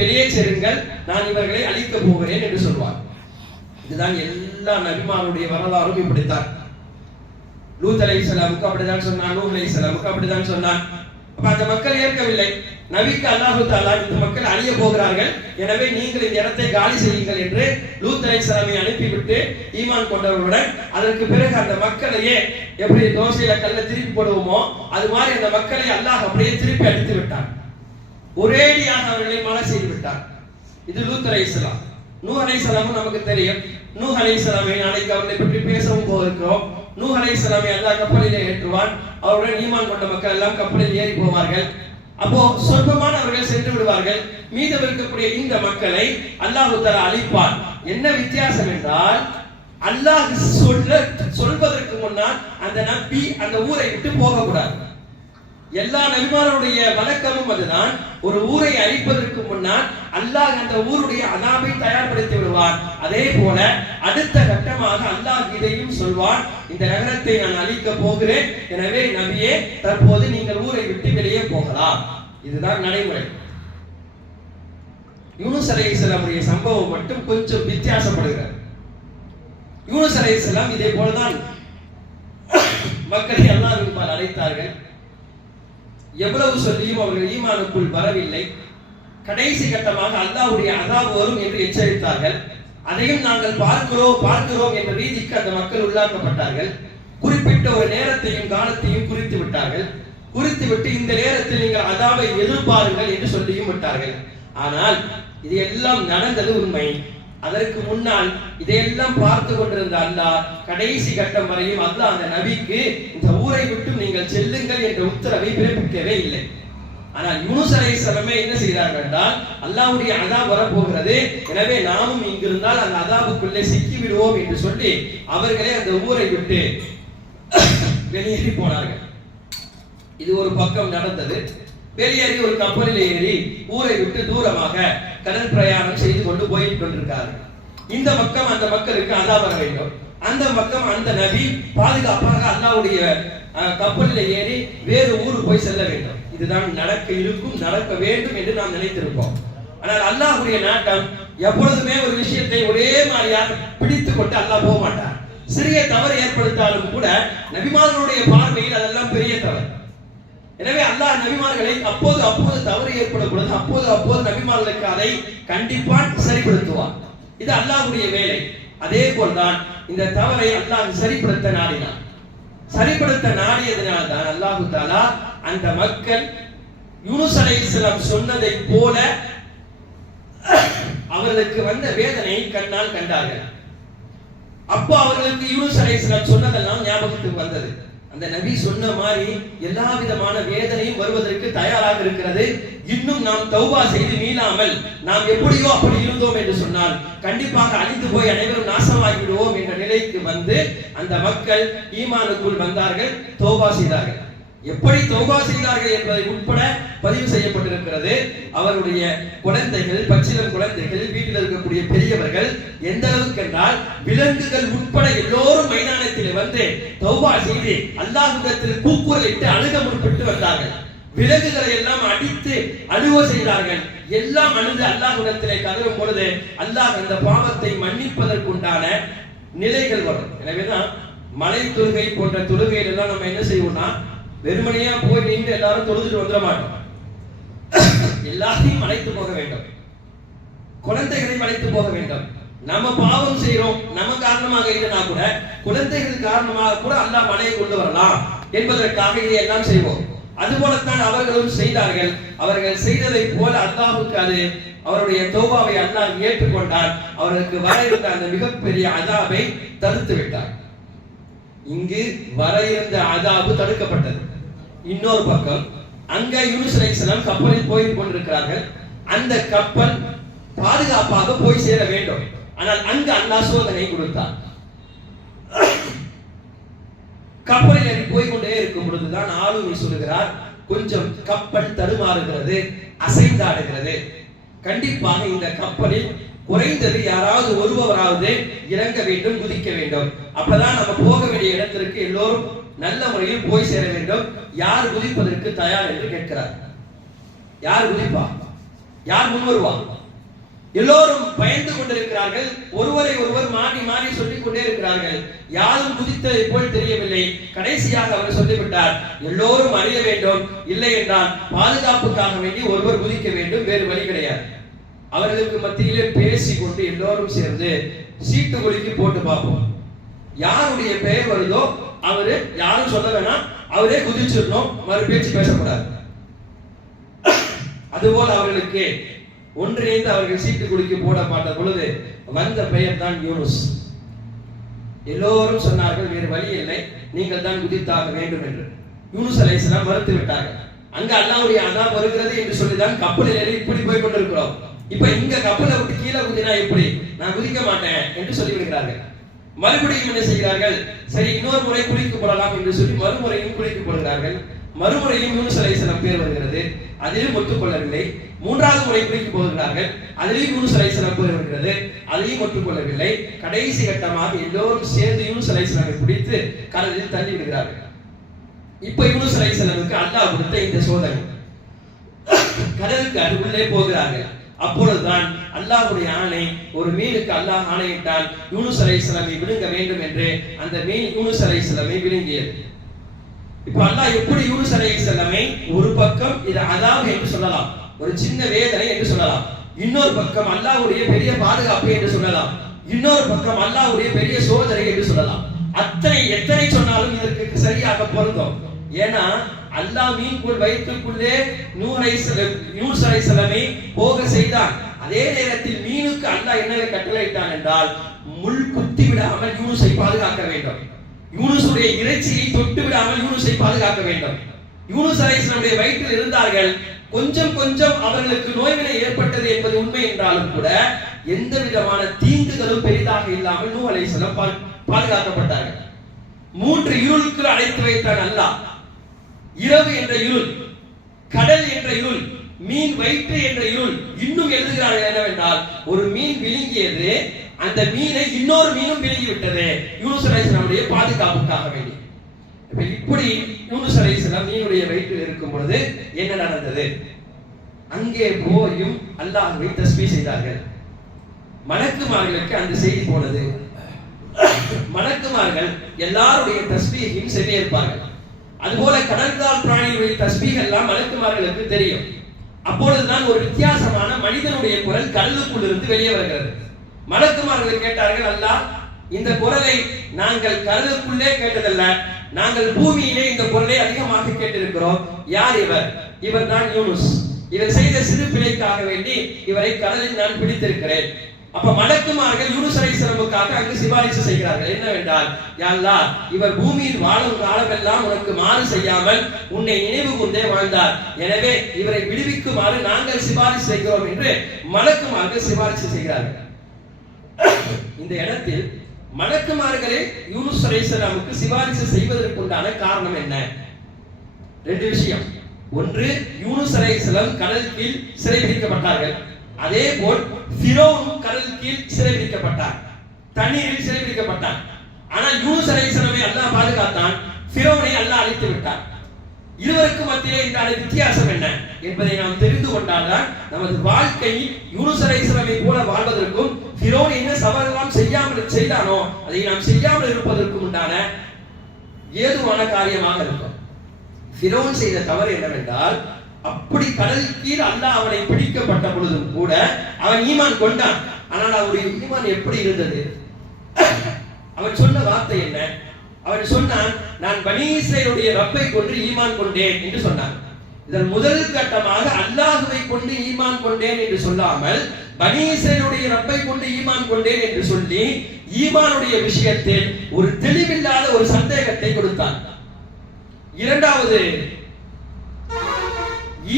வெளியே செல்லுங்கள், நான் இவர்களை அழிக்கப் போகிறேன் என்று சொல்வார். இதுதான் எல்லா நபிமாருடைய வரலாறும் இப்படித்தான். லூத் அலைஹிஸ்ஸலாமுக்கு அப்படிதான் சொன்னான், நூஹ் அலைஹிஸ்ஸலாமுக்கு அப்படிதான் சொன்னான். அப்ப அந்த மக்கள் ஏற்கவில்லை. நபிக்கு அல்லாஹ் தஆலா இந்த மக்கள் அழிய போகிறார்கள், எனவே நீங்கள் இந்த இடத்தை காலி செய்யுங்கள் என்று லூத் அலைஹிஸ்ஸலாமை அனுப்பிவிட்டு ஈமான் கொண்டவர்களுடன் அதற்கு பிறகு அந்த மக்களையே எப்படி தோசையில கல்ல திருப்பி போடுவோமோ அது மாதிரி அந்த மக்களை அல்லாஹ் அப்படியே திருப்பி அடித்து விட்டான். ஒரேடியாக அவர்களை மழை செய்து விட்டார். இது லூத் அலைஹிஸ்ஸலாம். நூஹ் அலைஹிஸ்ஸலாமும் நமக்கு தெரியும். நூஹ் அலைஹிஸ்ஸலாமை நாளைக்கு அவர்களை பற்றி பேசவும் போகிறோம். நூஹ் அலைஹிஸ்ஸலாமை அல்லாஹ் கப்பலிலே ஏற்றுவான். அவருடன் ஈமான் கொண்ட மக்கள் எல்லாம் கப்பலில் ஏறி போவார்கள். அப்போ சொற்பமானவர்கள் சென்று விடுவார்கள். மீதம் இருக்கக்கூடிய இந்த மக்களை அல்லாஹ் தஆலா அழிப்பான். என்ன வித்தியாசம் என்றால், அல்லாஹ் சொல்வதற்கு முன்னால் அந்த நபி அந்த ஊரை விட்டு போகக்கூடாது. எல்லா நபிமாருடைய வழக்கமும் அதுதான். ஒரு ஊரை அழிப்பதற்கு முன்னால் அல்லாஹ் அந்த ஊருடைய அதாபை தயார்படுத்தி விடுவான். அதே போல அடுத்த கட்டமாக அல்லாஹ் இதையும் சொல்வான், இந்த நகரத்தை நான் அழிக்க போகிறேன், எனவே நபியே தற்போது நீங்கள் ஊரை விட்டு வெளியே போகலாம். இதுதான் நடைமுறை. யூனுஸ் அலைஹிஸ்ஸலாமுடைய சம்பவம் மட்டும் கொஞ்சம் வித்தியாசப்படுகிறது. யூனுஸ் அலைஹிஸ்ஸலாம் இதே போலதான் மக்களை அல்லாஹ்வின் அழைத்தார்கள். எவ்வளவு சொல்லியும் அவர்கள் ஈமானுக்குள் வரவில்லை. கடைசி கட்டமாக அல்லாஹ்வுடைய அஸாப் வரும் என்று எச்சரித்தார்கள். அதையும் நாங்கள் பார்க்கிறோம் என்ற ரீதிக்கு அந்த மக்கள் உள்ளாக்கப்பட்டார்கள். குறிப்பிட்ட ஒரு நேரத்தையும் காலத்தையும் குறித்து விட்டார்கள். குறித்துவிட்டு இந்த நேரத்தில் நீங்கள் அஸாபை எதிர்பாருங்கள் என்று சொல்லியும் விட்டார்கள். ஆனால் இது எல்லாம் நடந்தது உண்மை. அதற்கு முன்னால் இதையெல்லாம் பார்த்து கொண்டிருந்த அல்லாஹ் கடைசி கட்டம் வரையும் அல்லாஹ் அந்த நபிக்கு இந்த ஊரை விட்டு நீங்கள் செல்லுங்கள் என்ற உத்தரவை பிறப்பிக்கவே இல்லை. ஆனால் யூனுஸ் அலைஹிஸ்ஸலாமே என்ன செய்தார்கள் என்றால், அல்லாஹ்வுடைய அஸாப் வரப்போகிறது, எனவே நாமும் இங்கிருந்தால் அந்த அஸாபுக்குள்ளே சிக்கி விடுவோம் என்று சொல்லி அவர்களே அந்த ஊரை விட்டு வெளியேறி போனார்கள். இது ஒரு பக்கம் நடந்தது. வெளியேறி ஒரு கப்பலில் ஏறி ஊரை விட்டு தூரமாக கடல் பிரயாணம் செய்து கொண்டு போயிட்டு கொண்டிருக்கார்கள். இந்த பக்கம் அந்த மக்களுக்கு அஸாப் வர வேண்டும், அந்த பக்கம் அந்த நபி பாதுகாப்பாக அல்லாஹ்வுடைய கப்பலில் ஏறி வேறு ஊருக்கு போய் செல்ல வேண்டும். இதுதான் நடக்க வேண்டும் என்று நாம் நினைத்திருப்போம். ஆனால் அல்லாஹ்வுடைய நாட்டம் எப்பொழுதுமே ஒரு விஷயத்தை ஒரே மாதிரியாக பிடித்துக் கொண்டு அல்லாஹ் போக மாட்டார். சிறிய தவறு ஏற்படுத்தாலும் கூட நபிமார்களுடைய பார்வையில் அதெல்லாம் பெரிய தவறு. எனவே அல்லாஹ் நபிமார்களை அப்போது தவறு ஏற்படும் பொழுது அப்போது நபிமார்களுக்கு அதை கண்டிப்பான் சரிப்படுத்துவார். இது அல்லாஹ்வுடைய வேலை. அதே போல்தான் இந்த தவறை அல்லாஹ் சரிப்படுத்த நாடினான். சரிப்படுத்த நாடியதனால் தான் அல்லாஹ் தஆலா அந்த மக்கள் யூனுஸ் அலைஹிஸ்ஸலாம் சொன்னதை போல அவர்களுக்கு வந்த வேதனை கண்ணால் கண்டார்கள். அப்போ அவர்களுக்கு யூனுஸ் அலைஹிஸ்ஸலாம் சொன்னதெல்லாம் ஞாபகத்துக்கு வந்தது. அந்த நபி சொன்ன மாதிரி எல்லா விதமான வேதனையும் வருவதற்கு தயாராக இருக்கிறது. இன்னும் நாம் தௌபா செய்து மீளாமல் நாம் எப்படியோ அப்படி இருந்தோம் என்று சொன்னால் கண்டிப்பாக அழிந்து போய் அனைவரும் நாசமாகி விடுவோம் என்ற நிலைக்கு வந்து அந்த மக்கள் ஈமானுக்குள் வந்தார்கள், தௌபா செய்தார்கள். எப்படி தௌபா செய்தார்கள் என்பதை உட்பட பதிவு செய்யப்பட்டிருக்கிறது. அவருடைய குழந்தைகள், பச்சிளம் குழந்தைகள், வீட்டில் இருக்கக்கூடிய பெரியவர்கள், எந்த அளவுக்கு என்றால் விலங்குகள் உட்பட எல்லோரும் மைதானத்தில் வந்து தௌபா செய்து அல்லாஹ்விடத்தில் கூக்குரலிட்டு அழுக முற்பட்டு வந்தார்கள். விலங்குகளை எல்லாம் அடித்து அழுவ செய்தார்கள். எல்லாம் அழுது அல்லாஹ்விடத்திலே கதறும் பொழுது அல்லாஹ் அந்த பாவத்தை மன்னிப்பதற்குண்டான நிலைகள் வரும். எனவேதான் மலை தொழுகை போன்ற தொழுகைகள் எல்லாம் நம்ம என்ன செய்வோம்னா, வெறுமனையா போய் நின்று எல்லாரும் தொழுதுட்டு வந்துட மாட்டோம். எல்லாத்தையும் அழைத்து போக வேண்டும், குழந்தைகளை அழைத்து போக வேண்டும். நம்ம பாவம் செய்யறோம், நம்ம காரணமாக இல்லைனா கூட குழந்தைகள் காரணமாக கூட அல்லாஹ் மழையை கொண்டு வரலாம் என்பதற்காக இதையெல்லாம் செய்வோம். அதுபோலத்தான் அவர்களும் செய்தார்கள். அவர்கள் செய்ததை போல அல்லாஹ்வுக்கு அது அவருடைய தௌபாவை அல்லாஹ் ஏற்றுக்கொண்டார். அவர்களுக்கு வர இருந்த அந்த மிகப்பெரிய அஸாபை தடுத்து விட்டார். இங்கு வர இருந்த அஸாபு தடுக்கப்பட்டது. இன்னொரு பக்கம் அங்க யூனுஸ் அலைஹிஸ்ஸலாம் கப்பலில் போய் கொண்டிருக்கிறார்கள். அந்த கப்பல் பாதுகாப்பாக போய் சேர வேண்டும். ஆனால் அங்கு அல்லாஹ் சோதனை கொடுத்தார். கப்பலில் ஏறி போய் கொண்டே இருக்கும் பொழுதுதான் ஆளுமை சொல்லுகிறார், கொஞ்சம் கப்பல் தடுமாறுகிறது, அசைந்தாடுகிறது. கண்டிப்பாக இந்த கப்பலில் குறைந்தது யாராவது ஒருவராவது இறங்க வேண்டும், குதிக்க வேண்டும். அப்பதான் நம்ம போக வேண்டிய இடத்திற்கு எல்லோரும் நல்ல முறையில் போய் சேர வேண்டும். யார் குதிப்பதற்கு தயார் என்று கேட்கிறார். யார் குதிப்பா? யார் முன் வருவார்? எல்லோரும் பயந்து கொண்டிருக்கிறார்கள். ஒருவரை ஒருவர் மாறி மாறி சொல்லிக் கொண்டே இருக்கிறார்கள். யாரும் குதித்ததை போல் தெரியவில்லை. கடைசியாக அவர் சொல்லிவிட்டார், எல்லோரும் அறிய வேண்டும், இல்லை என்றால் பாதுகாப்புக்காக வேண்டி ஒருவர் குதிக்க வேண்டும், வேறு வழி கிடையாது. அவர்களுக்கு மத்தியிலே பேசிக்கொண்டு எல்லோரும் சேர்ந்து சீட்டு குலுக்கி போட்டு பார்ப்போம். யாருடைய பெயர் வருதோ அவரு, யாரும் சொல்ல வேணாம், அவரே குதிச்சிடணும், மறு பேச்சு பேசக்கூடாது. அதுபோல் அவர்களுக்கு ஒன்றிணைந்து அவர்கள் சீட்டு குலுக்கி போடப்பட்ட பொழுது வந்த பெயர் தான் யூனுஸ். எல்லோரும் சொன்னார்கள், வேறு வழி இல்லை, நீங்கள் தான் குதித்தாக வேண்டும் என்று. யூனுஸ் அலைஹிஸ்ஸலாம் மறுத்து விட்டார்கள். அங்க அல்லாஹ்வுடைய அஸாப் வருகிறது என்று சொல்லிதான் கப்பலில் ஏறி இப்படி போய் கொண்டிருக்கிறோம். இப்ப இங்க கப்பலை விட்டு கீழே குதினா எப்படி? நான் குதிக்க மாட்டேன் என்று சொல்லிவிடுகிறார்கள். மறுபடியும் என்ன செய்கிறார்கள்? சரி, இன்னொரு முறை குளிக்க போடலாம் என்று சொல்லி மறுமுறையும் குளிக்க போடுகிறார்கள். மறுமுறையும் யூனுஸ் அலைஹிஸ்ஸலாம் பேர் வருகிறது, அதிலும் ஒத்துக்கொள்ளவில்லை. மூன்றாவது முறை குளிக்க போகிறார்கள், அதிலும் யூனுஸ் அலைஹிஸ்ஸலாம் பேர் வருகிறது, அதிலும் ஒத்துக்கொள்ளவில்லை. கடைசி கட்டமாக எல்லோரும் சேர்ந்து யூனுஸ் அலைஹிஸ்ஸலாமை பிடித்து கடலில் தள்ளி விடுகிறார்கள். இப்ப யூனுஸ் அலைஹிஸ்ஸலாமுக்கு அல்லாஹ் கொடுத்த இந்த சோதனை, கடலுக்கு உள்ளே போகிறார்கள். அப்பொழுதுதான் அல்லாஹ்வுடைய ஆணை, ஒரு மீனுக்கு அல்லாஹ் ஆணையிட்டான் யூனுஸ் அலைஹிஸ்ஸலாமை விழுங்க வேண்டும் என்று. அந்த மீன் யூனுஸ் அலைஹிஸ்ஸலாமை விழுங்கியது. இப்ப அல்லாஹ் எப்படி யூனுஸ் அலைஹிஸ்ஸலாமை ஒரு பக்கம் இது அஸாப் என்று சொல்லலாம், ஒரு சின்ன வேதனை என்று சொல்லலாம், இன்னொரு பக்கம் அல்லாஹ்வுடைய பெரிய பாதுகாப்பு என்று சொல்லலாம், இன்னொரு பக்கம் அல்லாஹ்வுடைய பெரிய சோதனை என்று சொல்லலாம். எத்தனை சொன்னாலும் இதற்கு சரியாக பொருந்தும். ஏன்னா அல்லாஹ் மீன்குள் வயிற்றுக்குள்ளே யூனுஸ் அலைஹிஸ்ஸலாமை போக செய்தான். அதே நேரத்தில் மீனுக்கு அல்லாஹ் என்ன கட்டளையிட்டான் என்றால், முள் குத்தி விடாமல் யூனுஸை பாதுகாக்க வேண்டும், யூனுஸுடைய இறைச்சியை தொட்டு விடாமல் யூனுஸை பாதுகாக்க வேண்டும். யூனுஸ் அலைஹிஸ்ஸலாமுடைய வயிற்றில் இருந்தார்கள். கொஞ்சம் கொஞ்சம் அவர்களுக்கு நோய்வினை ஏற்பட்டது என்பது உண்மை என்றாலும் கூட எந்த விதமான தீங்குகளும் பெரிதாக இல்லாமல் நூஹ் அலைஹிஸ்ஸலாம் பாதுகாக்கப்பட்டார்கள். 3 இருளுக்கு அழைத்து வைத்தான் அல்லாஹ். இரவு என்ற இருள், கடல் என்ற இருள், மீன் வயிற்று என்ற இருள். இன்னும் எழுதுகிறார்கள் என்னவென்றால், ஒரு மீன் விழுங்கியது, அந்த மீனை இன்னொரு மீனும் விழுங்கி விட்டது, யூனுஸ் அலைஹிஸ்ஸலாமுடைய பாதுகாப்புக்காக வேண்டி. இப்படி யூனுஸ் அலைஹிஸ்ஸலாம் மீனுடைய வயிற்றில் இருக்கும் பொழுது என்ன நடந்தது? அங்கே போயும் அல்லாஹ்வை தஸ்பீஹ் செய்தார்கள். மலக்குமார்களுக்கு அந்த செய்தி போனது. மலக்குமார்கள் எல்லாருடைய தஸ்பீஹையும் செவியேற்பார்கள். அதுபோல கடல்தால் பிராணிகளுடைய தஸ்பீஹ் எல்லாம் மலக்குமார்களுக்கு தெரியும். அப்பொழுதுதான் ஒரு வித்தியாசமான மனிதனுடைய குரல் கடலுக்குள் இருந்து வெளியே வருகிறது. மலக்குமார்கள் கேட்டார்கள், அல்லாஹ், இந்த குரலை நாங்கள் கடலுக்குள்ளே கேட்டதல்ல, நாங்கள் பூமியிலே இந்த குரலை அதிகமாக கேட்டிருக்கிறோம். யார் இவர்? இவர் தான் யூனுஸ். இவர் செய்த சிறு பிழைக்காக வேண்டி இவரை கடலில் நான் பிடித்திருக்கிறேன். அப்ப மலக்குமார்கள் யூனுஸ் அலைஹிஸ்ஸலாமுக்காக அங்கு சிபாரிசு செய்கிறார்கள். என்னவென்றால், யா அல்லாஹ், இவர் பூமியில் வாழும் காலமெல்லாம் உனக்கு மாறு செய்யாமல் உன்னை நினைவு கொண்டே வாழ்ந்தார், எனவே இவரை விடுவிக்குமாறு நாங்கள் சிபாரிசு செய்கிறோம் என்று மலக்குமார்கள் சிபாரிசு செய்கிறார்கள். இந்த இடத்தில் மலக்குமார்களே யூனுஸ் அலைஹிஸ்ஸலாமுக்கு சிபாரிசு செய்வதற்குண்டான காரணம் என்ன? 2 விஷயம். ஒன்று, யூனுஸ் அலைஹிஸ்ஸலாம் கடல் கீழ் சிறைபிடிக்கப்பட்டார்கள். அதே போல் ஃபிரௌனும் கடல் கீழ் சிறைபிடிக்கப்பட்டார், தண்ணீரில் சிறைபிடிக்கப்பட்டார். ஆனால் யூனுஸ் அலைஹிஸ்ஸலாமை அல்லாஹ் பாதுகாத்தான், ஃபிரௌனை அல்லாஹ் அழித்து விட்டார். இருவருக்கும் மத்தியிலே இந்த வித்தியாசம் என்ன என்பதை நாம் தெரிந்து கொண்டால்தான் நமது வாழ்க்கை யூனுஸ் அலைஹிஸ்ஸலாமை போல வாழ்வதற்கும், ஃபிரௌன் என்ன சபதம் செய்தானோ அதை நாம் செய்யாமல் இருப்பதற்கும் உண்டான ஏதுவான காரியமாக இருக்கும். ஃபிரௌன் செய்த தவறு என்னவென்றால், அப்படி கடல் கீழ் அல்லாஹ் அவனை பிடிக்கப்பட்ட பொழுதும் கூட அவன் ஈமான் கொண்டான். ஆனால் அவருடைய ஈமான் எப்படி இருந்தது? அவன் சொன்ன வார்த்தை என்ன? அவன் சொன்னான், நான் பனீ இஸ்ரவேலுடைய ரப்பை கொண்டு ஈமான் கொண்டேன் என்று சொன்னான். இதன் முதல் கட்டமாக அல்லாஹ்வை கொண்டு ஈமான் கொண்டேன் என்று சொல்லாமல் பனீ இஸ்ரவேலுடைய ரப்பை கொண்டு ஈமான் கொண்டேன் என்று சொல்லி ஈமானுடைய விஷயத்தில் ஒரு தெளிவில்லாத ஒரு சந்தேகத்தை கொடுத்தான். இரண்டாவது,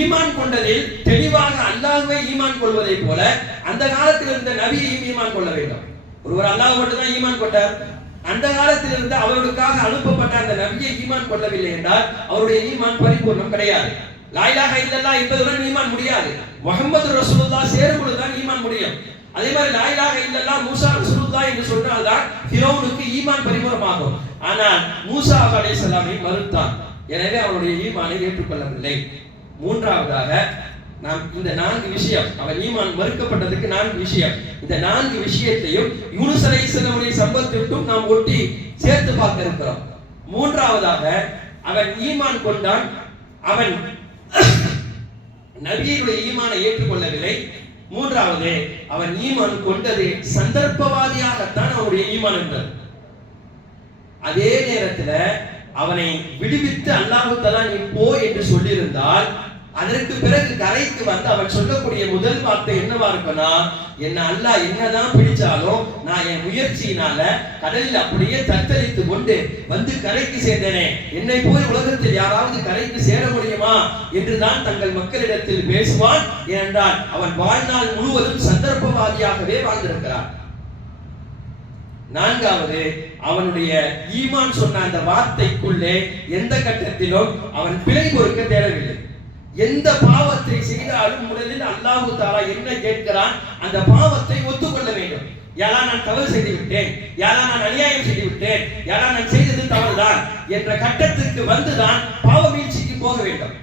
ஈமான் கொண்டதில் தெளிவாக அல்லாஹ்வை ஈமான் கொள்வதை போல அந்த காலத்தில் இருந்த நபியையும் ஈமான் கொள்ள வேண்டும். ஒருவர் அல்லாஹ் மட்டும் தான் ஈமான் கொண்டார். அந்த காலத்தில் இருந்து அவர்களுக்காக அனுப்பப்பட்ட அந்த நபியை ஈமான் கொள்ளவில்லை என்றால் அவருடைய ஈமான் பரிபூர்ணம் கிடையாது. லா இலாஹா இல்லல்லாஹ் என்பதுடன் ஈமான் முடியாது. முஹம்மது ரசூலுல்லாஹ் சேரும்போது தான் ஈமான் முடியும். அதே மாதிரி லா இலாஹா இல்லல்லாஹ் மூசா ரசூலுல்லாஹ் என்று சொன்னால் தான் ஃபிரௌனுக்கு ஈமான் பரிபூர்ணமாகும். ஆனால் மூசா அலைஹிஸ்ஸலாமை மறுத்தான், எனவே அவருடைய ஈமானை ஏற்றுக்கொள்ளவில்லை. மூன்றாவதாக நாம் இந்த 4 விஷயம், அவர் ஈமான் மறுக்கப்பட்டதுக்கு 4 விஷயம், இந்த 4 விஷயத்தையும் யூனுஸ் அலைஹிஸ்ஸலாமுடைய சம்பவத்திற்கும் நாம் ஒட்டி சேர்த்து பார்க்க இருக்கிறோம். மூன்றாவதாக அவன் ஈமான் கொண்டான், அவன் நபியுடைய ஈமானை ஏற்றுக்கொள்ளவில்லை. மூன்றாவது அவன் ஈமான் கொண்டது சந்தர்ப்பவாதியாகத்தான் அவனுடைய ஈமான் என்றது. அதே நேரத்தில் அவனை விடுவித்து அல்லாஹ் தஆலா நீ போ என்று சொல்லியிருந்தால் அதற்கு பிறகு கரைக்கு வந்து அவன் சொல்லக்கூடிய முதல் வார்த்தை என்னவா இருக்குன்னா, என்ன அல்லாஹ் என்னதான் பிடிச்சாலும் நான் என் முயற்சியினால கடலில் அப்படியே தத்தளித்து கொண்டு வந்து கரைக்கு சேர்ந்தேனே, என்னை போய் உலகத்தில் யாராவது கரைக்கு சேர முடியுமா என்றுதான் தங்கள் மக்களிடத்தில் பேசுவான். ஏனென்றால் அவன் வாழ்நாள் முழுவதும் சந்தர்ப்பவாதியாகவே வாழ்ந்திருக்கிறான். நான்காவது அவனுடைய ஈமான் சொன்ன அந்த வார்த்தைக்குள்ளே எந்த கட்டத்திலும் அவன் பிழை பொறுக்க தேடவில்லை. எந்த பாவத்தை செய்தாலும் முதலில் அல்லாஹ் தஆலா என்ன கேட்கிறான், அந்த பாவத்தை ஒத்துக்கொள்ள வேண்டும். யாரா நான் தவறு செய்து விட்டேன், யாரா நான் அநியாயம் செய்து விட்டேன், யாரா நான் செய்தது தவறுதான் என்ற கட்டத்துக்கு வந்துதான் பாவ வீழ்ச்சிக்கு போக வேண்டும்.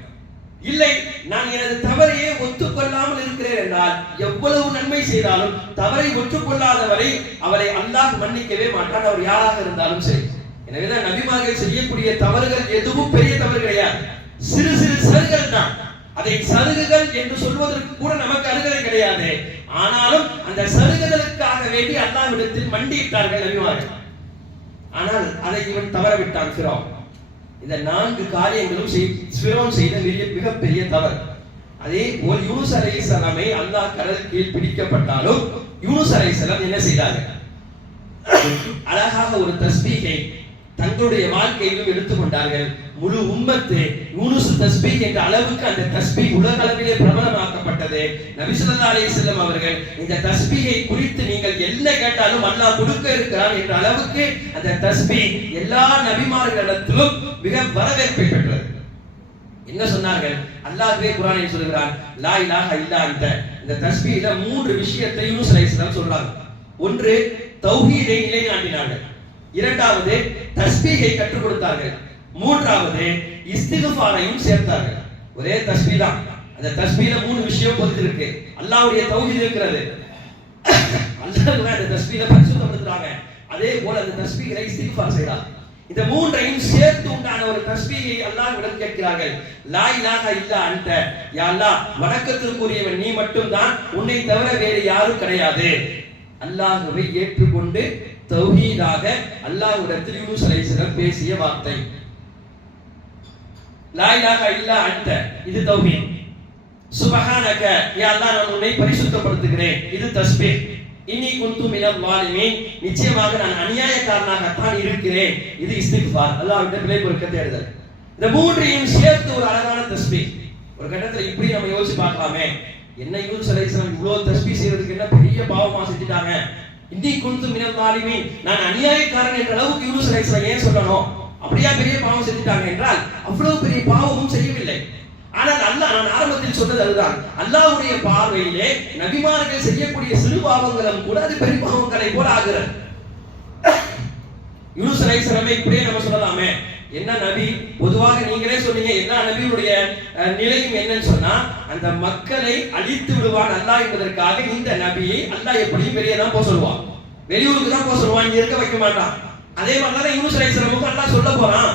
இல்லை நான் எனது தவறையே ஒத்துக்கொள்ளாமல் இருக்கிறேன் என்றால் எவ்வளவு நன்மை செய்தாலும் தவறை ஒற்றுக்கொள்ளாதவரை அவரை அல்லாஹ் மன்னிக்கவே மாட்டான், அவர் யாராக இருந்தாலும் சரி. எனவேதான் நபிமார்கள் செய்யக்கூடிய தவறுகள் எதுவும் பெரிய தவறு கிடையாது, சிறு சிறு சருகுகள் தான். அதை சருகுகள் என்று சொல்வதற்கு கூட நமக்கு அருகதை கிடையாது. ஆனாலும் அந்த சருகுகளுக்காக வேண்டி அல்லாஹ்விடத்தில் மண்டியிட்டார்கள் நபிமார்கள். ஆனால் அதை இவன் தவற விட்டான் ஃபிரௌன். இந்த 4 காரியங்களும் ஃபிரௌன் செய்த மிகப்பெரிய தவறு. அதே போல் யூனுஸ் அலைஹிஸ்ஸலாமை அல்லாஹ் கடல் கீழ் பிடிக்கப்பட்டாலும் யூனுஸ் அலைஹிஸ்ஸலாம் என்ன செய்தார்கள், அழகாக ஒரு தஸ்பீஹை தங்களுடைய வாழ்க்கையிலும் எடுத்துக்கொண்டார்கள். முழு உம்மத்து யூனுஸ் தஸ்பீஹ் என்ற அளவுக்கு அந்த தஸ்பீஹ் உலக அளவிலே பிரபலமாக்கப்பட்டது. நபி ஸல்லல்லாஹு அலைஹி வஸல்லம் அவர்கள் இந்த தஸ்பீஹை குறித்து நீங்கள் என்ன கேட்டாலும் அல்லாஹ் கொடுக்க இருக்கிறான் என்ற அளவுக்கு அந்த தஸ்பீஹ் எல்லா நபிமார்களிடத்திலும் மிக வரவேற்பை பெற்றது. என்ன சொன்னார்கள், அல்லாஹ்வே குர்ஆனில் சொல்கிறான், லா இலாஹ இல்லா அன்த. இந்த தஸ்பீஹ்ல 3 விஷயத்தை யூனுஸ் அலைஹிஸ்ஸலாம் சொல்றாங்க. ஒன்று தௌஹீதை நிலைநாட்டினார்கள், இரண்டாவது தஸ்பீஹை கற்றுக் கொடுத்தார்கள், மூன்றாவது இஸ்திக்ஃபாரையும் சேர்த்தார்கள். ஒரே தஸ்பீஹ் தான், அந்த தஸ்பீஹ்ல 3 விஷயம் பொதிந்து இருக்கு. அல்லாஹ்வுடைய தௌஹீத் இருக்கிறது, அல்லாஹ்வே அந்த தஸ்பீஹை பரிசுத்தப்படுத்துறாங்க. அதே போல அந்த தஸ்பீஹை இஸ்திக்ஃபார் செய்றாங்க. இந்த 3ஐயும் சேர்த்து உண்டான ஒரு தஸ்பீஹை அல்லாஹ்விடம் கேட்கிறார்கள். லா இலாஹ இல்லா அன்த, யா அல்லாஹ் வணக்கத்திற்குரியவன் நீ மட்டும் தான், உன்னை தவிர வேறு யாரும் கிடையாது. அல்லாஹ்வை ஏற்றுக்கொண்டு தௌஹீதாக அல்லாஹ்விடத்தில் யூனுஸ் அலைஹிஸ்ஸலாம் பேசிய வார்த்தை லா இலாஹ இல்லா அன்த, இது தௌஹீத். சுப்ஹானக, யா அல்லாஹ் நான் உன்னை பரிசுத்தப்படுத்துகிறேன், இது தஸ்பீஹ். இன்னி குன்து மினல் வாலிமீன், நிச்சயமாக நான் அநியாயக்காரனாகத்தான் இருக்கிறேன், இது இஸ்திக்ஃபார். அல்லாஹ்விட்ட பிழை பொறுக்க தேடுதல். இந்த 3ஐயும் சேர்த்து ஒரு அழகான தஸ்பீஹ். ஒரு கட்டத்துல இப்படி நம்ம யோசிச்சு பார்க்கலாமே, என்ன யூனுஸ் அலைஹிஸ்ஸலாம் இவ்வளவு தஸ்பீஹ் செய்யறதுக்கு என்ன பெரிய பாவமா செஞ்சுட்டாங்க, இன்னி குன்து மினல் வாலிமீன், நான் அநியாயக்காரன் என்ற அளவுக்கு யூனுஸ் அலைஹிஸ்ஸலாம் ஏன் சொல்லணும், அப்படியா பெரிய பாவம் செஞ்சுட்டாங்க என்றால் அவ்வளவு பெரிய பாவமும் செய்யவில்லை. ஆனால் அல்லாஹ், நான் ஆரம்பத்தில் சொன்னது அதுதான், அல்லாஹ்வுடைய பார்வையிலே நபிமார்கள் செய்யக்கூடிய சிறு பாவங்களும் கூட அது பெரிய பாவங்களை போல ஆகிறது. யூனுஸ் அலைஹிஸ்ஸலாமை இப்படியே நம்ம சொல்லலாமே, என்ன நபி, பொதுவாக நீங்களே சொன்னீங்க எல்லா நபியுடைய நிலையும் என்னன்னு சொன்னா அந்த மக்களை அழித்து விடுவான் அல்லாஹ் என்பதற்காக இந்த நபியை அல்லாஹ் எப்படியும் வெளியே தான் போக சொல்லுவான், வெளியூருக்கு தான் போக சொல்லுவான், இங்க இருக்க வைக்க மாட்டான். அதே மாதிரிதான் யூனுஸ் அலைஹிஸ்ஸலாமுக்கு அல்லாஹ் சொல்ல போறான்.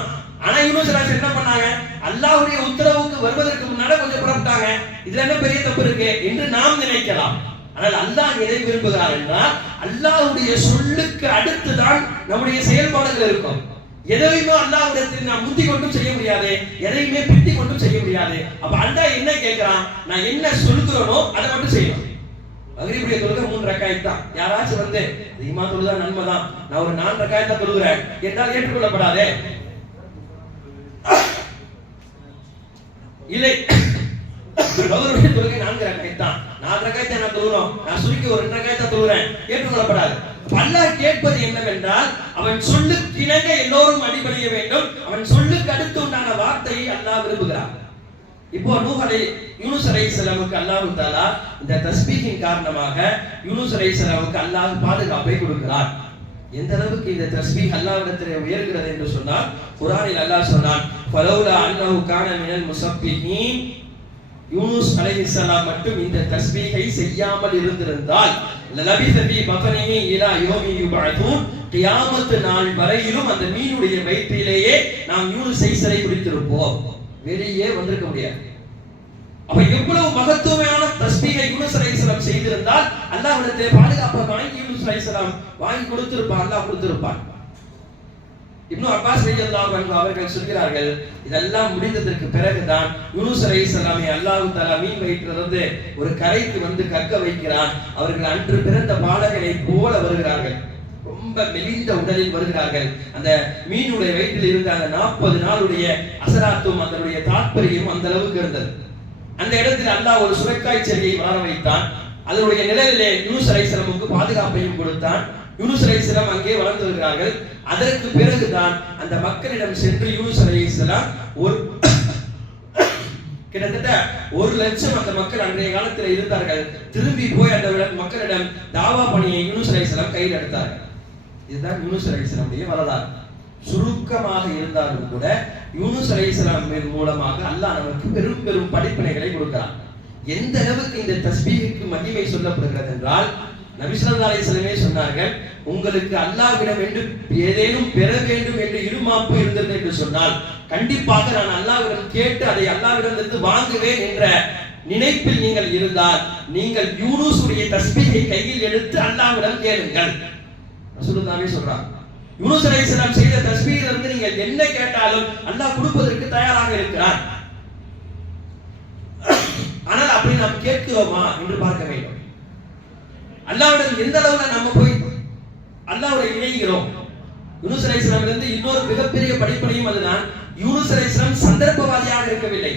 ஆனா யூனுஸ் அலைஹிஸ்ஸலாம் என்ன பண்ணாங்க, அல்லாஹ்வுடைய உத்தரவுக்கு வருவதற்கு முன்னால கொஞ்சம் புறப்பட்டாங்க, இதுல என்ன பெரிய தப்பு இருக்கு என்று நாம் நினைக்கலாம். ஆனால் அல்லாஹ் எதை விரும்புகிறார் என்றால் அல்லாஹ்வுடைய சொல்லுக்கு அடுத்துதான் நம்முடைய செயல்பாடுகள் இருக்கும். எதையுமே அல்லாஹ்விடத்தில் நாம் முந்தி கொண்டும் செய்ய முடியாது, எதையுமே பிந்தி கொண்டும் செய்ய முடியாது. அப்ப அல்லாஹ் என்ன கேட்கிறான், நான் என்ன சொல்லுகிறேனோ அதை மட்டும் செய்யணும். மக்ரிபுடைய தொழுகை 3 ரக்காயத் தான். யாராச்சும் வந்து அதிகமா தொழுதா நன்மைதான், நான் ஒரு 4 ரக்காயத் தான் தொழுகிறேன் என்றால் ஏற்றுக்கொள்ளப்படாதே. இல்லை, அவருடைய தொழுகை 4 ரக்காயத் தான், 4 ரக்காயத்தை நான் தொழுகிறோம், நான் சுருக்கி ஒரு 2 ரக்காயத் தான் தொழுகிறேன், ஏற்றுக்கொள்ளப்படாது. அல்லாஹ் கேட்பது என்னவென்றால் அவன் சொல்லுக்கு இணங்க எல்லோரும் அடிபணிய வேண்டும், அவன் சொல்லுக்கு அடுத்து உண்டான வார்த்தையை அல்லாஹ் விரும்புகிறான். இப்போ யூனுஸ் அலைஹிஸ்ஸலாமுக்கு அல்லாஹ் தஆலா இந்த தஸ்பீஹின் காரணமாக யூனுஸ் அலைஹிஸ்ஸலாமுக்கு அல்லாஹ் பாதுகாப்பை கொடுக்கிறார். எந்த அளவுக்கு இந்த தஸ்பீஹ் அல்லாஹ்விடத்திலே உயர்கிறது என்று சொன்னால் குர்ஆனில் அல்லாஹ் சொன்னான், ஃபலௌலா அன்னஹு கான மினல் முஸப்பிஹீன், யூனுஸ் அலைஹிஸ்ஸலாம் மட்டும் இந்த தஸ்பீஹை செய்யாமல் இருந்திருந்தால் லபிஸ ஃபீ பத்னிஹி இலா யௌமி யுபஅதூன், கியாமத் நாள் வரையிலும் அந்த மீனுடைய வயிற்றிலேயே நாம் யூனுஸை சிறை பிடித்திருப்போம், வெளியே வந்திருக்க முடியாது. அப்ப எவ்வளவு மகத்துவமான தஸ்பீஹை யூனுஸ் அலைஹிஸ்ஸலாம் செய்திருந்தால் அல்லாஹ்விடத்திலே பாதுகாப்பை வாங்கி யூனுஸ் அலைஹிஸ்ஸலாம் வாங்கி கொடுத்திருப்பான், அல்லாஹ் கொடுத்திருப்பான். இப்னு அப்பாஸ் ரலியல்லாஹு அன்ஹு அவர்கள் சொல்கிறார்கள், இதெல்லாம் முடிந்ததற்கு பிறகுதான் யூனுஸ் அலைஹிஸ்ஸலாமை அல்லாஹ் தஆலா மீன் வயிற்றிலிருந்து ஒரு கரைக்கு வந்து கக்க வைக்கிறான். அவர்கள் அன்று பிறந்த பாலகனை போல வருகிறார்கள், ரொம்ப மெலிந்த உடலில் வருகிறார்கள். அந்த மீனுடைய வயிற்றில் இருந்த அந்த 40 நாளுடைய அசராத்தும் அதனுடைய தாற்பயம் அந்த அளவுக்கு இருந்தது. அந்த இடத்தில் அல்லாஹ் ஒரு சுரைக்காய் செடியை வளர வைத்தான். அதனுடைய நிழலிலே யூனுஸ் அலைஹிஸ்ஸலாமுக்கு பாதுகாப்பையும் கொடுத்தான். யூனுஸ் அலைஹிஸ்ஸலாம் அங்கே வளர்ந்து வருகிறார்கள். அதற்கு பிறகுதான் அந்த மக்களிடம் சென்று யூனுஸ் அலைஹிஸ்ஸலாம் ஒரு கிட்டத்தட்ட 1 லட்சம் அந்த மக்கள் அன்றைய காலத்தில் இருந்தார்கள். திரும்பி போய் அந்த மக்களிடம் தாவா பணியை யூனுஸ் அலைஹிஸ்ஸலாம் கையில் எடுத்தார்கள். இதுதான் யூனுஸ் அலைஹிஸ்ஸலாமுடைய வரலாறு. சுருக்கமாக இருந்தாலும் கூட யூனுஸ் அலைஹிஸ்ஸலாம் மூலமாக அல்லாஹ் நமக்கு பெரும் பெரும் படிப்பினைகளை கொடுக்கிறார். எந்த அளவுக்கு இந்த தஸ்பீஹுக்கு மகிமை சொல்லப்படுகிறது என்றால், நபி ஸல்லல்லாஹு அலைஹி வஸல்லம் சொன்னார்கள், உங்களுக்கு அல்லாஹ்விடம் என்று ஏதேனும் பெற வேண்டும் என்று இருமாப்பு இருந்தது என்று சொன்னால் கண்டிப்பாக நான் அல்லாஹ்விடம் கேட்டு அதை அல்லாஹ்விடமிருந்து வாங்குவேன் என்ற நினைப்பில் நீங்கள் இருந்தால் நீங்கள் யூனுஸுடைய தஸ்பீஹை கையில் எடுத்து அல்லாஹ்விடம் கேளுங்கள். ரசூலுல்லாஹி சொல்றாங்க, யூனுஸ் அலைஹிஸ்ஸலாம் செய்த தஸ்பீஹிலிருந்து நீங்கள் என்ன கேட்டாலும் அல்லாஹ் கொடுப்பதற்கு தயாராக இருக்கிறார். ஆனால் அப்படி நாம் கேட்கிறோமா என்று பார்க்க வேண்டும். அல்லாஹ்விடம் எந்த அளவுக்கு நம்ம போய் அல்லாஹ்வோட இணைகிறோம். யூனுஸ் அலைஹிஸ்ஸலாமிலிருந்து இன்னொரு மிகப்பெரிய படிப்பனையும் அதுதான், யூனுஸ் அலைஹிஸ்ஸலாம் சந்தர்ப்பவாதியாக இருக்கவில்லை,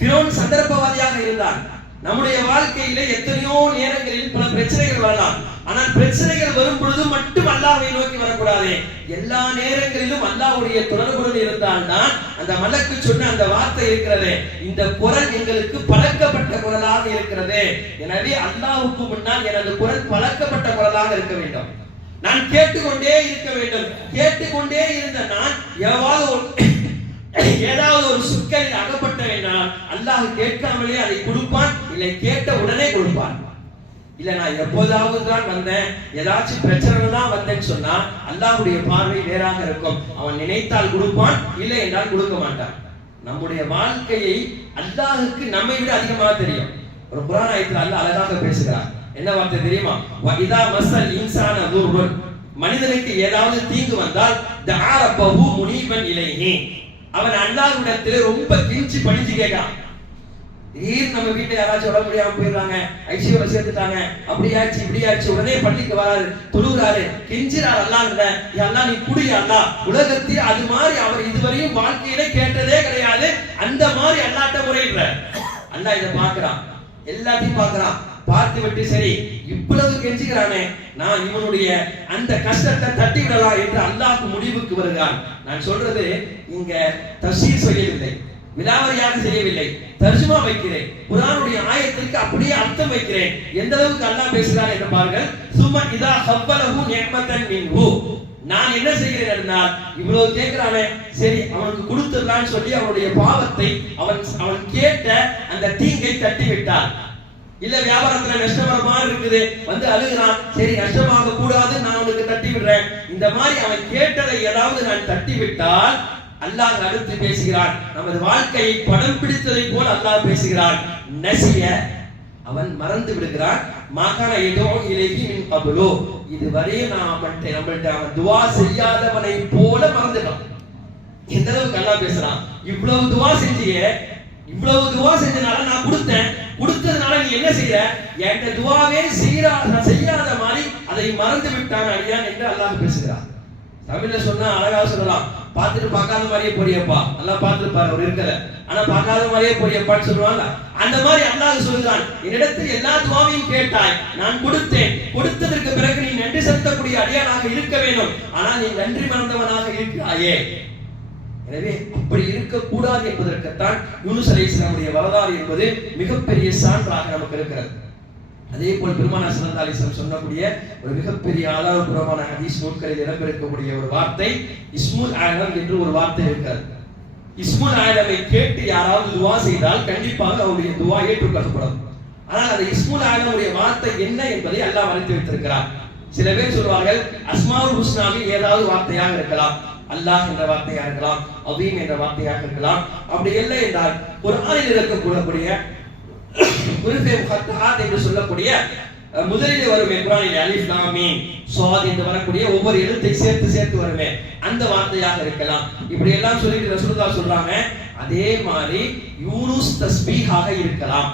ஃபிரௌன் சந்தர்ப்பவாதியாக இருந்தான். நம்முடைய வாழ்க்கையில எத்தனையோ நேரங்களில் பல பிரச்சனைகள் வரலாம். ஆனால் பிரச்சனைகள் வரும் பொழுது மட்டும் அல்லாஹ்வை நோக்கி வரக்கூடாது. எல்லா நேரங்களிலும் அல்லாஹ்வுடைய தொடர்புடன் இருந்தால்தான் அந்த மலக்கு சொன்ன அந்த வார்த்தை இருக்கிறது, இந்த குரல் எங்களுக்கு பழக்கப்பட்ட குரலாக இருக்கிறது. எனவே அல்லாஹ்வுக்கு முன்னால் எனது குரல் பழக்கப்பட்ட குரலாக இருக்க வேண்டும். நான் கேட்டுக்கொண்டே இருக்க வேண்டும். கேட்டுக்கொண்டே இருந்த நான் ஏதாவது ஒரு சிக்கலில் அகப்பட்ட வேண்டாம், அல்லாஹ் கேட்காமலே அதை கொடுப்பான், இல்லை கேட்ட உடனே கொடுப்பான். இல்ல நான் எப்போதாவது தான் வந்தேன், ஏதாச்சும் பிரச்சனை தான் வந்தேன்னு சொன்னா அல்லாஹ்வுடைய பார்வை வேறாக இருக்கும். அவன் நினைத்தால் கொடுப்பான், இல்லை என்றால் கொடுக்க மாட்டான். நம்முடைய வாழ்க்கையை அல்லாஹ்வுக்கு நம்மை விட அதிகமாக தெரியும். ஒரு குர்ஆன் ஆயத்தில் அல்லாஹ் அழகாக பேசுகிறார். என்ன வார்த்தை தெரியுமா? வஇதா மஸல் இன்சான துர்ருன், மனிதனுக்கு ஏதாவது தீங்கு வந்தால் தஆ ரப்பஹு முனீபன் இலைஹி, அவன் அல்லாஹ்விடத்திலே ரொம்ப கிஞ்சி பணிஞ்சு கேட்கிறான். நம்ம வீட்டுல யாராச்சும் உடம்பு முடியாம போயிடுறாங்க, ஐசியூல சேர்த்துட்டாங்க, அப்படியாச்சு இப்படியாச்சு, உடனே பள்ளிக்கு வராரு, தொழுகிறாரு, கெஞ்சிறார் அல்லாஹ்கிட்ட, அல்லாஹ் நீ குடி அல்லாஹ். உலகத்தில் அது மாதிரி அவர் இதுவரையும் வாழ்க்கையில கேட்டதே கிடையாது. அந்த மாதிரி அல்லாஹ்ட்ட முறையிடுறார். அல்லாஹ் இதை பார்க்கிறான், எல்லாத்தையும் பார்க்கிறான். பார்த்து விட்டு சரி இவ்வளவு கெஞ்சுகிறானே, நான் இவனுடைய அந்த கஷ்டத்தை தட்டி விடலாம் என்று அல்லாஹ் முடிவுக்கு வருகிறான். நான் சொல்றது இங்க தஃசீர் செய்யவில்லை, விலாவரியாக செய்யவில்லை, தர்ஜுமா வைக்கிறேன். குர்ஆனுடைய ஆயத்திற்கு அப்படியே அர்த்தம் வைக்கிறேன். எந்த அளவுக்கு அல்லாஹ் பேசுகிறான் என்று பாருங்கள். சும்ம இதா ஹவ்வலஹு நிஅமத்தன் மின்ஹு, நான் என்ன செய்கிறேன் என்றால் இவ்வளவு கேட்கிறானே, சரி அவனுக்கு கொடுத்துடலாம்னு சொல்லி அவனுடைய பாவத்தை அவன் கேட்ட அந்த தீங்கை தட்டி விட்டான். இல்ல வியாபாரத்துல நஷ்டம் வர மாதிரி இருக்குது, வந்து அழுகிறான், சரி நஷ்டமாக கூடாது நான் அவனுக்கு தட்டி விடுறேன். இந்த மாதிரி அவன் கேட்டதை ஏதாவது நான் தட்டி விட்டால் அல்லாஹ் அடுத்து பேசுகிறான். நமது வாழ்க்கையை படம் பிடித்ததை போல் அல்லாஹ் பேசுகிறான். நசிய, அவன் மறந்து விடுகிறான். மாகான ஏதோ இலைகி மின் கபுலோ, இதுவரை நம்மள்ட்ட அவன் துவா செய்யாதவனை போல மறந்துட்டான். எந்த அளவுக்கு அல்லாஹ் பேசுறான், இவ்வளவு துவா செஞ்சியே, இவ்வளவு துவா செஞ்சனால நான் கொடுத்ததுனால நீ என்ன செய்யற, என்கிட்ட துவாவே செய்யாத மாதிரி அதை மறந்து விட்டான் அடியான் என்று அல்லாஹ் பேசுகிறான். தமிழ்ல சொன்னா அழகா சொல்லலாம், பார்த்துட்டு பார்க்காத மாதிரியே போறியப்பா, நல்லா பார்த்துட்டு பாரு ஒரு இருக்கல, ஆனா பார்க்காத மாதிரியே போறியப்பான்னு சொல்லுவாங்க. அந்த மாதிரி அல்லாஹ் சொல்கிறான், என்னிடத்தில் எல்லா துவாவையும் கேட்டாய், நான் கொடுத்தேன், கொடுத்ததற்கு பிறகு நீ நன்றி செலுத்தக்கூடிய அடியானாக இருக்க வேண்டும், ஆனால் நீ நன்றி மறந்தவனாக இருக்கிறாயே. எனவே அப்படி இருக்கக்கூடாது என்பதற்குத்தான் யூனுஸ் அலைஹிஸ்ஸலாமுடைய வரலாறு என்பது மிகப்பெரிய சான்றாக நமக்கு இருக்கிறது. அதே போல் பெருமானார் ஸல்லல்லாஹு அலைஹி வஸல்லம் சொன்னக்கூடிய ஒரு மிகப்பெரிய ஆதாரபூர்வமான ஹதீஸ் நூல்களில் இடம்பெறக்கூடிய ஒரு வார்த்தை இஸ்முல் ஆலம் என்று ஒரு வார்த்தை இருக்கிறது. இஸ்முல் ஆலமை கேட்டு யாராவது துவா செய்தால் கண்டிப்பாக அவருடைய துவா ஏற்றுக்கொள்ளப்படும். ஆனால் அந்த இஸ்முல் ஆலமுடைய வார்த்தை என்ன என்பதை அல்லாஹ் மறைத்து வைத்திருக்கிறார். சில பேர் சொல்வார்கள் அஸ்மாவுல் ஹுஸ்னாவில் ஏதாவது வார்த்தையாக இருக்கலாம், அல்லாஹ் என்ற வார்த்தையாக இருக்கலாம், அதீம் என்ற வார்த்தையாக இருக்கலாம். அப்படி இல்லை என்றால் குர்ஆனில் இருக்கக்கூடிய உருஃபே முகத்தஹாத் என்று சொல்லக்கூடிய முதலில் வருமே குர்ஆனில் அலிஃப் லாம் மீம் ஸாத் என்று வரக்கூடிய ஒவ்வொரு எழுத்தை சேர்த்து வருமே அந்த வார்த்தையாக இருக்கலாம். இப்படி எல்லாம் சொல்லிட்டு ரசூலுல்லாஹ் சொல்றாங்க. அதே மாதிரி யூனுஸ் தஸ்பீஹாக இருக்கலாம்.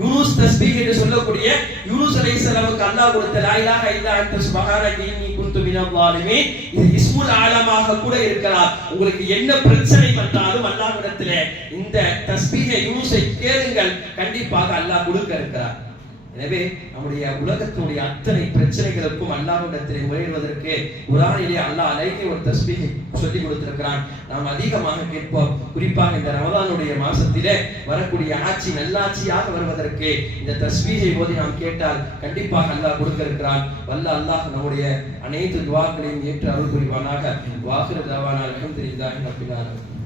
யூனுஸ் தஸ்பீஹ் என்று சொல்லக்கூடிய யூனுஸ் அலைஹிஸ்ஸலாமுக்கு அல்லாஹ் கொடுத்த லா இலாஹா இல்லா அன்த சுப்ஹானக இன்னி குன்து மினல் ஸாலிமீன் இது இஸ்முல் ஆலமாக கூட இருக்கலாம். உங்களுக்கு என்ன பிரச்சனை வந்தாலும் அல்லாஹ்விடத்திலே இந்த தஸ்பீஹை யூனுஸை கேளுங்கள், கண்டிப்பாக அல்லாஹ் கொடுக்க இருக்கிறார். எனவே நம்முடைய உலகத்தினுடைய அத்தனை பிரச்சனைகளுக்கும் அல்லாஹ்விடத்திலே முறையிடுவதற்கு குர்ஆனிலே அல்லாஹ் அலைஹி ஒரு தஸ்பீஹை சொல்லி கொடுத்திருக்கிறான். நாம் அதிகமாக கேட்போம். குறிப்பாக இந்த ரமதானுடைய மாசத்திலே வரக்கூடிய ஆட்சி நல்லாட்சியாக வருவதற்கு இந்த தஸ்பீஹை ஓதி நாம் கேட்டால் கண்டிப்பாக அல்லாஹ் கொடுக்க இருக்கிறான். வல்ல அல்லாஹ் நம்முடைய அனைத்து துஆக்களையும் ஏற்று அருள் புரிவானாக. வாஹிரு தவானா அல்ஹம்துலில்லாஹி ரப்பில் ஆலமீன்.